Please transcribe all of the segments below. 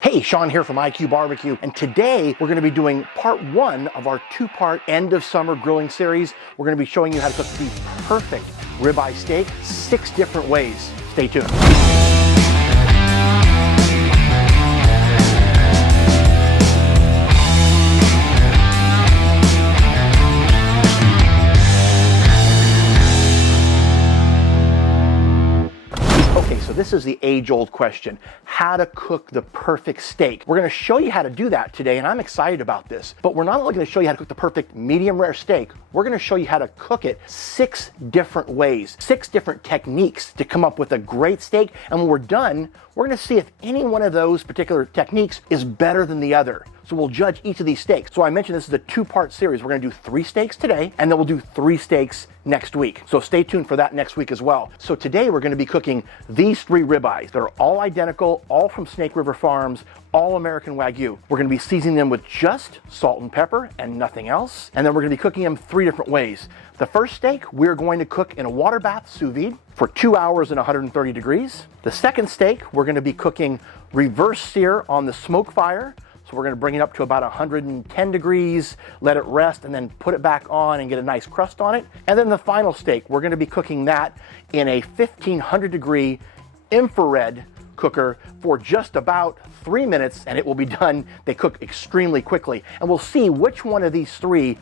Hey, Sean here from IQ Barbecue, and today we're going to be doing part one of our two-part end of summer grilling series. We're going to be showing you how to cook the perfect ribeye steak 6 different ways. Stay tuned. Okay, so this is the age-old question, how to cook the perfect steak. We're gonna show you how to do that today, and I'm excited about this. But we're not only gonna show you how to cook the perfect medium rare steak, we're gonna show you how to cook it 6 different ways, 6 different techniques to come up with a great steak. And when we're done, we're gonna see if any one of those particular techniques is better than the other. So we'll judge each of these steaks. So I mentioned this is a 2-part series. We're gonna do 3 steaks today, and then we'll do 3 steaks next week. So stay tuned for that next week as well. So today we're gonna be cooking these 3 ribeyes. They're all identical, all from Snake River Farms, all American Wagyu. We're gonna be seasoning them with just salt and pepper and nothing else. And then we're gonna be cooking them 3 different ways. The first steak, we're going to cook in a water bath sous vide for 2 hours and 130 degrees. The second steak, we're gonna be cooking reverse sear on the smoke fire. So we're gonna bring it up to about 110 degrees, let it rest, and then put it back on and get a nice crust on it. And then the final steak, we're gonna be cooking that in a 1500 degree infrared cooker for just about 3 minutes, and it will be done. They cook extremely quickly. And we'll see which one of these 3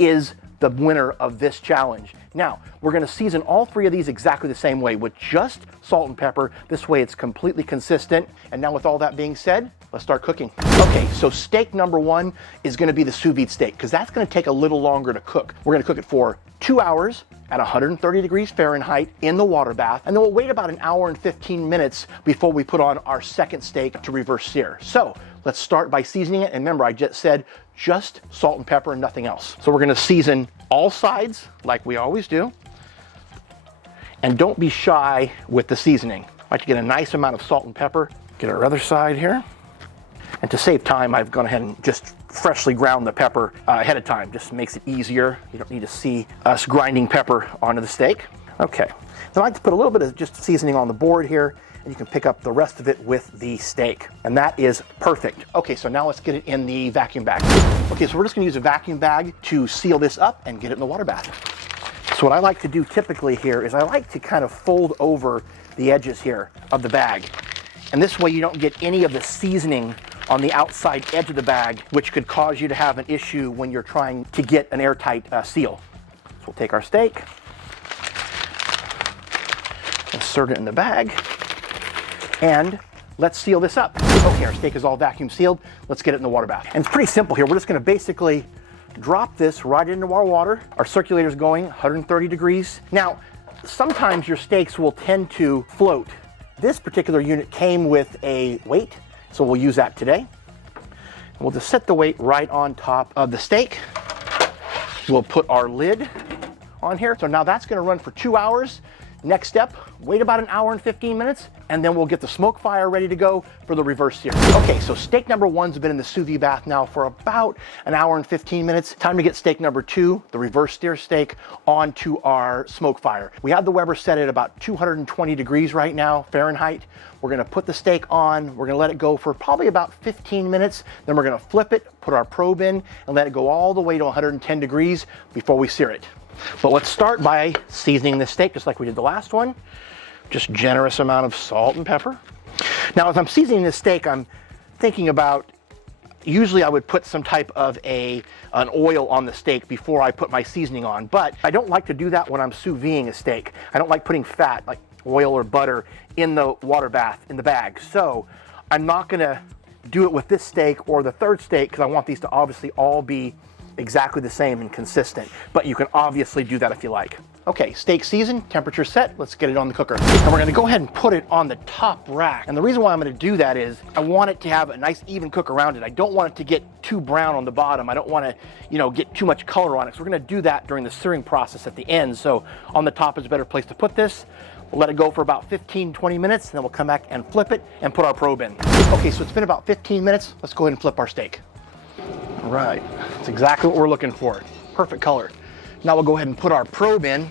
is the winner of this challenge. Now, we're gonna season all 3 of these exactly the same way with just salt and pepper. This way it's completely consistent. And now with all that being said, let's start cooking. Okay, so steak number 1 is gonna be the sous vide steak, because that's gonna take a little longer to cook. We're gonna cook it for 2 hours at 130 degrees Fahrenheit in the water bath, and then we'll wait about 1 hour and 15 minutes before we put on our second steak to reverse sear. So let's start by seasoning it, and remember I just said just salt and pepper and nothing else. So we're gonna season all sides like we always do, and don't be shy with the seasoning. I like to get a nice amount of salt and pepper. Get our other side here. And to save time, I've gone ahead and just freshly ground the pepper ahead of time. Just makes it easier. You don't need to see us grinding pepper onto the steak. Okay, so I like to put a little bit of just seasoning on the board here, and you can pick up the rest of it with the steak. And that is perfect. Okay, so now let's get it in the vacuum bag. Okay, so we're just gonna use a vacuum bag to seal this up and get it in the water bath. So what I like to do typically here is I like to kind of fold over the edges here of the bag. And this way you don't get any of the seasoning on the outside edge of the bag, which could cause you to have an issue when you're trying to get an airtight seal. So we'll take our steak, insert it in the bag, and let's seal this up. Okay, our steak is all vacuum sealed. Let's get it in the water bath. And it's pretty simple here. We're just gonna basically drop this right into our water. Our circulator's going 130 degrees. Now, sometimes your steaks will tend to float. This particular unit came with a weight, so we'll use that today. We'll just set the weight right on top of the steak. We'll put our lid on here. So now that's gonna run for 2 hours. Next step, wait about 1 hour and 15 minutes, and then we'll get the smoke fire ready to go for the reverse sear. Okay, so steak number 1's been in the sous vide bath now for about 1 hour and 15 minutes. Time to get steak number 2, the reverse sear steak, onto our smoke fire. We have the Weber set at about 220 degrees right now, Fahrenheit. We're gonna put the steak on, we're gonna let it go for probably about 15 minutes, then we're gonna flip it, put our probe in, and let it go all the way to 110 degrees before we sear it. But let's start by seasoning this steak just like we did the last one. Just generous amount of salt and pepper. Now, as I'm seasoning this steak, I'm thinking about, usually I would put some type of an oil on the steak before I put my seasoning on, but I don't like to do that when I'm sous videing a steak. I don't like putting fat, like oil or butter, in the water bath, in the bag. So I'm not gonna do it with this steak or the third steak, because I want these to obviously all be exactly the same and consistent, but you can obviously do that if you like. Okay, steak seasoned, temperature set, let's get it on the cooker. And we're gonna go ahead and put it on the top rack. And the reason why I'm gonna do that is I want it to have a nice even cook around it. I don't want it to get too brown on the bottom. I don't wanna, get too much color on it. So we're gonna do that during the searing process at the end. So on the top is a better place to put this. We'll let it go for about 15-20 minutes, and then we'll come back and flip it and put our probe in. Okay, so it's been about 15 minutes. Let's go ahead and flip our steak. All right, that's exactly what we're looking for. Perfect color. Now we'll go ahead and put our probe in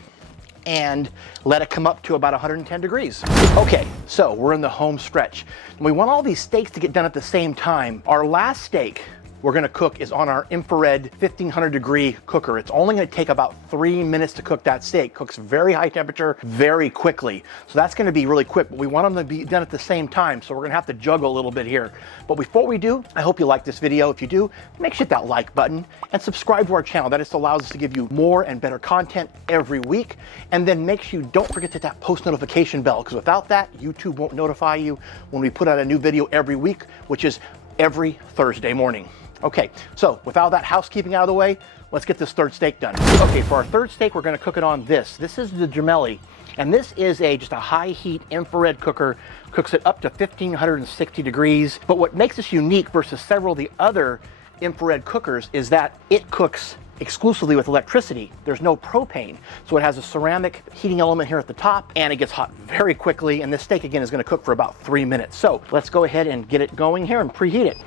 and let it come up to about 110 degrees. Okay, so we're in the home stretch. And we want all these steaks to get done at the same time. Our last steak we're gonna cook is on our infrared 1500 degree cooker. It's only gonna take about 3 minutes to cook that steak. Cooks very high temperature, very quickly. So that's gonna be really quick, but we want them to be done at the same time. So we're gonna have to juggle a little bit here. But before we do, I hope you like this video. If you do, make sure you hit that like button and subscribe to our channel. That just allows us to give you more and better content every week. And then make sure you don't forget to hit that post notification bell, because without that, YouTube won't notify you when we put out a new video every week, which is every Thursday morning. Okay, so with all that housekeeping out of the way, let's get this third steak done. Okay, for our third steak, we're gonna cook it on this. This is the gemelli, and this is just a high heat infrared cooker. Cooks it up to 1560 degrees. But what makes this unique versus several of the other infrared cookers is that it cooks exclusively with electricity. There's no propane. So it has a ceramic heating element here at the top, and it gets hot very quickly. And this steak, again, is gonna cook for about 3 minutes. So let's go ahead and get it going here and preheat it.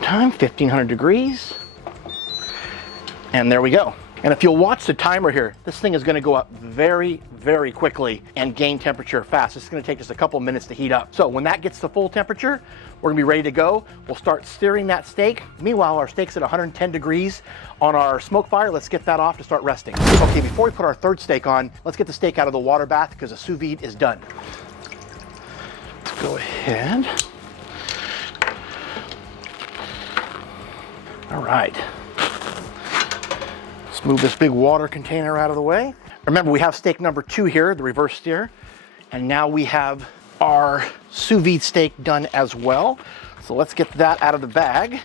Time 1500 degrees, and there we go. And if you'll watch the timer here, this thing is going to go up very, very quickly and gain temperature fast. It's going to take just a couple minutes to heat up. So when that gets to full temperature, we're going to be ready to go. We'll start searing that steak. Meanwhile, our steak's at 110 degrees on our smoke fire. Let's get that off to start resting. Okay, before we put our third steak on, let's get the steak out of the water bath because the sous vide is done. Let's go ahead. All right, let's move this big water container out of the way. Remember, we have steak number 2 here, the reverse steer, and now we have our sous vide steak done as well. So let's get that out of the bag.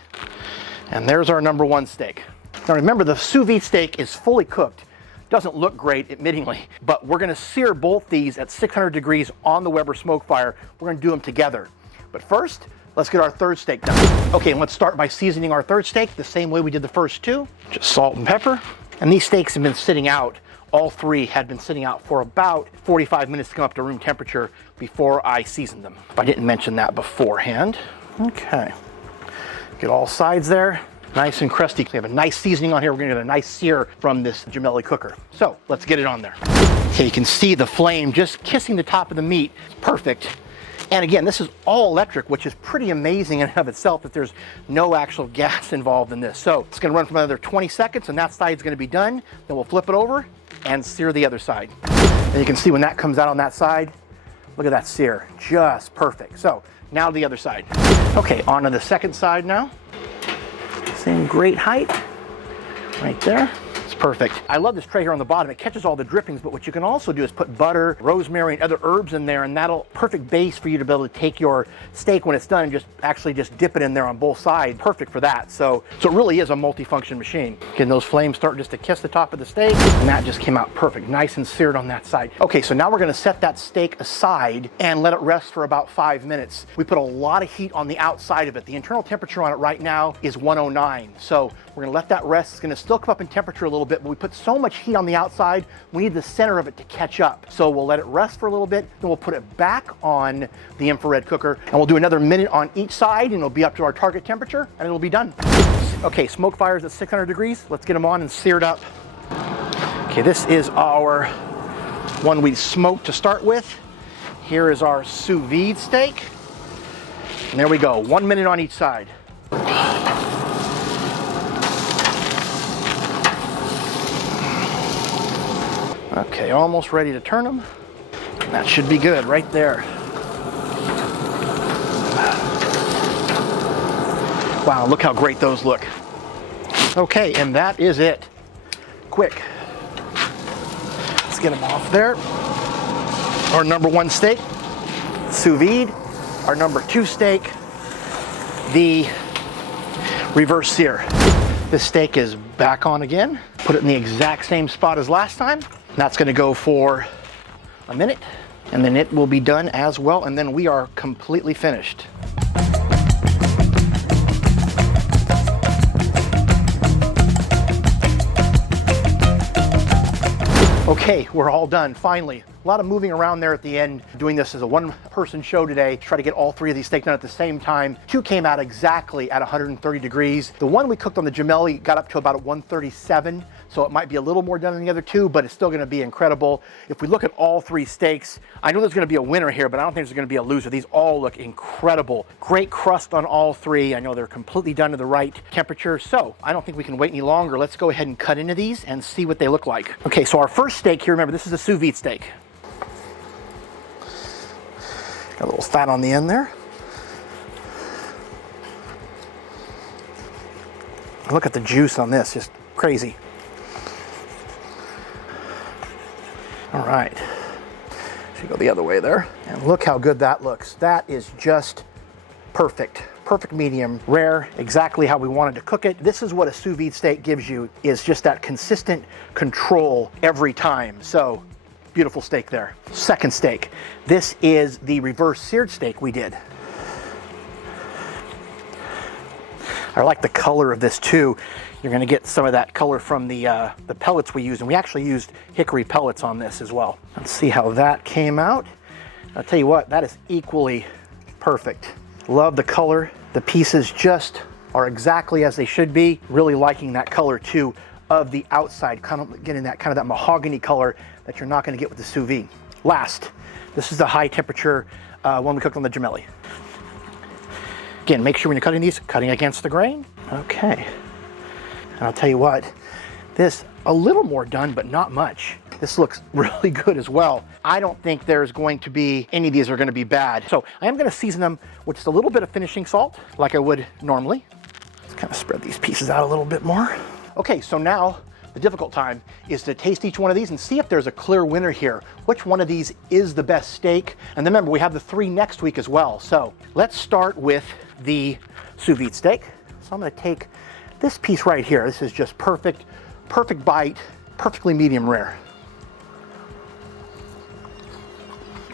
And there's our number 1 steak. Now remember, the sous vide steak is fully cooked. Doesn't look great, admittingly, but we're gonna sear both these at 600 degrees on the Weber smoke fire. We're gonna do them together. But first, let's get our third steak done. Okay, and let's start by seasoning our third steak the same way we did the first 2. Just salt and pepper. And these steaks have been sitting out, all 3 had been sitting out for about 45 minutes to come up to room temperature before I seasoned them. I didn't mention that beforehand. Okay, get all sides there, nice and crusty. We have a nice seasoning on here. We're gonna get a nice sear from this gemelli cooker. So let's get it on there. Okay, you can see the flame just kissing the top of the meat. Perfect. And again, this is all electric, which is pretty amazing in and of itself that there's no actual gas involved in this. So it's gonna run for another 20 seconds and that side's gonna be done. Then we'll flip it over and sear the other side. And you can see when that comes out on that side, look at that sear, just perfect. So now the other side. Okay, on to the second side now. Same great height, right there. It's perfect. I love this tray here on the bottom. It catches all the drippings, but what you can also do is put butter, rosemary, and other herbs in there, and that'll perfect base for you to be able to take your steak when it's done and just actually just dip it in there on both sides. Perfect for that. So it really is a multi-function machine. Again, those flames start just to kiss the top of the steak, and that just came out perfect, nice and seared on that side. Okay, so now we're gonna set that steak aside and let it rest for about 5 minutes. We put a lot of heat on the outside of it. The internal temperature on it right now is 109. So we're gonna let that rest. It's gonna still come up in temperature a little bit, but we put so much heat on the outside, we need the center of it to catch up. So we'll let it rest for a little bit, then we'll put it back on the infrared cooker, and we'll do another minute on each side, and it'll be up to our target temperature, and it'll be done. Okay, smoke fire's at 600 degrees. Let's get them on and seared up. Okay, this is our one we smoked to start with. Here is our sous vide steak. And there we go, 1 minute on each side. Okay, almost ready to turn them. That should be good right there. Wow, look how great those look. Okay, and that is it. Quick. Let's get them off there. Our number 1 steak, sous vide. Our number 2 steak, the reverse sear. This steak is back on again. Put it in the exact same spot as last time. That's gonna go for a minute, and then it will be done as well, and then we are completely finished. Okay, we're all done, finally. A lot of moving around there at the end. Doing this as a one-person show today, try to get all three of these steaks done at the same time. Two came out exactly at 130 degrees. The one we cooked on the gemelli got up to about 137, so it might be a little more done than the other two, but it's still gonna be incredible. If we look at all three steaks, I know there's gonna be a winner here, but I don't think there's gonna be a loser. These all look incredible. Great crust on all three. I know they're completely done to the right temperature, so I don't think we can wait any longer. Let's go ahead and cut into these and see what they look like. Okay, so our first steak here, remember, this is a sous vide steak. Got a little fat on the end there. Look at the juice on this, just crazy. All right, should go the other way there. And look how good that looks. That is just perfect. Perfect medium rare, exactly how we wanted to cook it. This is what a sous vide steak gives you, is just that consistent control every time. So beautiful steak there. Second steak. This is the reverse seared steak we did. I like the color of this too. You're gonna get some of that color from the pellets we used, and we actually used hickory pellets on this as well. Let's see how that came out. I'll tell you what, that is equally perfect. Love the color. The pieces just are exactly as they should be. Really liking that color too of the outside, kind of getting that mahogany color that you're not going to get with the sous vide. Last, this is the high temperature one we cooked on the gemelli. Again, make sure when you're cutting these, cutting against the grain. Okay. And I'll tell you what, this a little more done, but not much. This looks really good as well. I don't think there's going to be any of these are going to be bad. So I am going to season them with just a little bit of finishing salt, like I would normally. Let's kind of spread these pieces out a little bit more. Okay, so now the difficult time is to taste each one of these and see if there's a clear winner here. Which one of these is the best steak? And then remember, we have the three next week as well. So let's start with the sous vide steak. So I'm going to take this piece right here. This is just perfect, perfect bite, perfectly medium rare.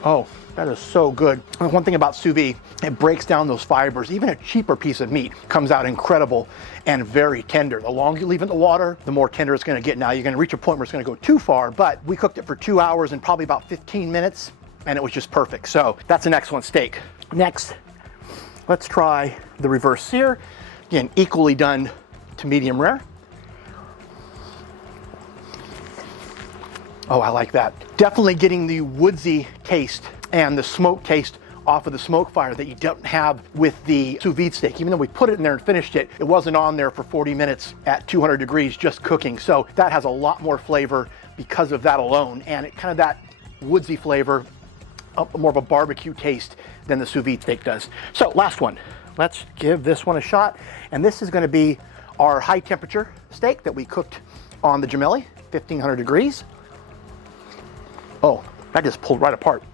Oh, that is so good. And one thing about sous vide, it breaks down those fibers. Even a cheaper piece of meat comes out incredible and very tender. The longer you leave it in the water, the more tender it's gonna get. Now you're gonna reach a point where it's gonna go too far, but we cooked it for 2 hours and probably about 15 minutes, and it was just perfect. So that's an excellent steak. Next, let's try the reverse sear. Again, equally done to medium rare. Oh, I like that. Definitely getting the woodsy taste and the smoke taste off of the smoke fire that you don't have with the sous vide steak. Even though we put it in there and finished it, it wasn't on there for 40 minutes at 200 degrees just cooking. So that has a lot more flavor because of that alone. And it kind of that woodsy flavor, more of a barbecue taste than the sous vide steak does. So last one, let's give this one a shot. And this is gonna be our high temperature steak that we cooked on the gemelli, 1500 degrees. Oh, that just pulled right apart.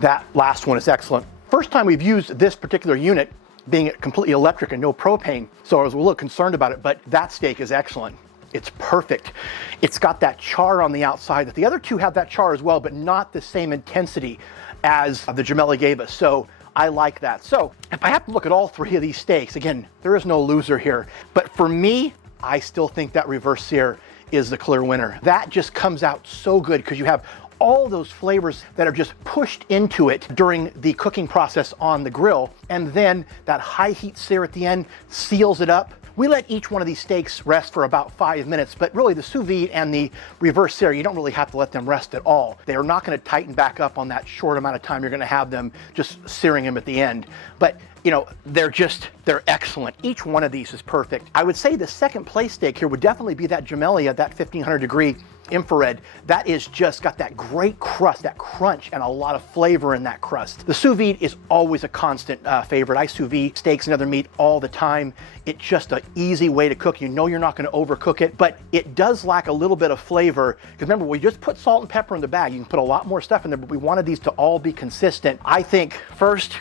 That last one is excellent. First time we've used this particular unit being completely electric and no propane, so I was a little concerned about it, but that steak is excellent. It's perfect. It's got that char on the outside that the other two have that char as well, but not the same intensity as the gemelli gave us. So I like that. So if I have to look at all three of these steaks, again, there is no loser here. But for me, I still think that reverse sear is the clear winner. That just comes out so good because you have all those flavors that are just pushed into it during the cooking process on the grill. And then that high heat sear at the end seals it up. We let each one of these steaks rest for about 5 minutes, but really the sous vide and the reverse sear, you don't really have to let them rest at all. They are not going to tighten back up on that short amount of time you're going to have them just searing them at the end. But you know, they're excellent. Each one of these is perfect. I would say the second place steak here would definitely be that gemelli at that 1500 degree infrared. That is just got that great crust, that crunch, and a lot of flavor in that crust. The sous vide is always a constant favorite. I sous vide steaks and other meat all the time. It's just an easy way to cook. You know you're not going to overcook it, but it does lack a little bit of flavor. Because remember, we just put salt and pepper in the bag. You can put a lot more stuff in there, but we wanted these to all be consistent. I think first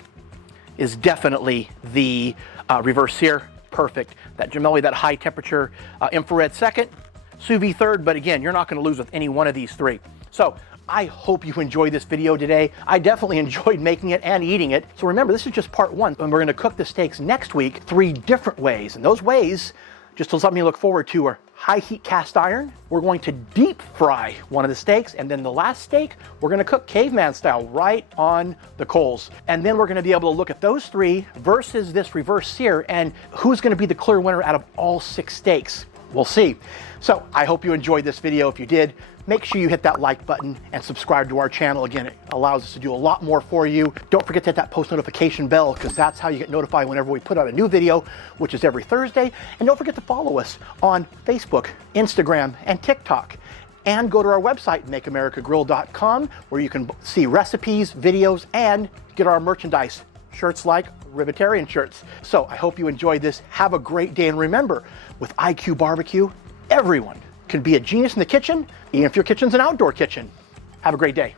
is definitely the reverse sear. Perfect. That gemelli, that high temperature infrared second. Sous vide third, but again, you're not going to lose with any one of these three. So I hope you enjoyed this video today. I definitely enjoyed making it and eating it. So remember, this is just part one, and we're going to cook the steaks next week 3 different ways. And those ways Just something you look forward to are high heat cast iron. We're going to deep fry one of the steaks, and then the last steak, we're gonna cook caveman style right on the coals. And then we're gonna be able to look at those three versus this reverse sear and who's gonna be the clear winner out of all 6 steaks. We'll see. So I hope you enjoyed this video. If you did, make sure you hit that like button and subscribe to our channel. Again, it allows us to do a lot more for you. Don't forget to hit that post notification bell, because that's how you get notified whenever we put out a new video, which is every Thursday. And don't forget to follow us on Facebook, Instagram, and TikTok. And go to our website, makeamericagrill.com, where you can see recipes, videos, and get our merchandise. Shirts like Ribeyetarian shirts. So I hope you enjoyed this. Have a great day. And remember, with IQ Barbecue, everyone can be a genius in the kitchen, even if your kitchen's an outdoor kitchen. Have a great day.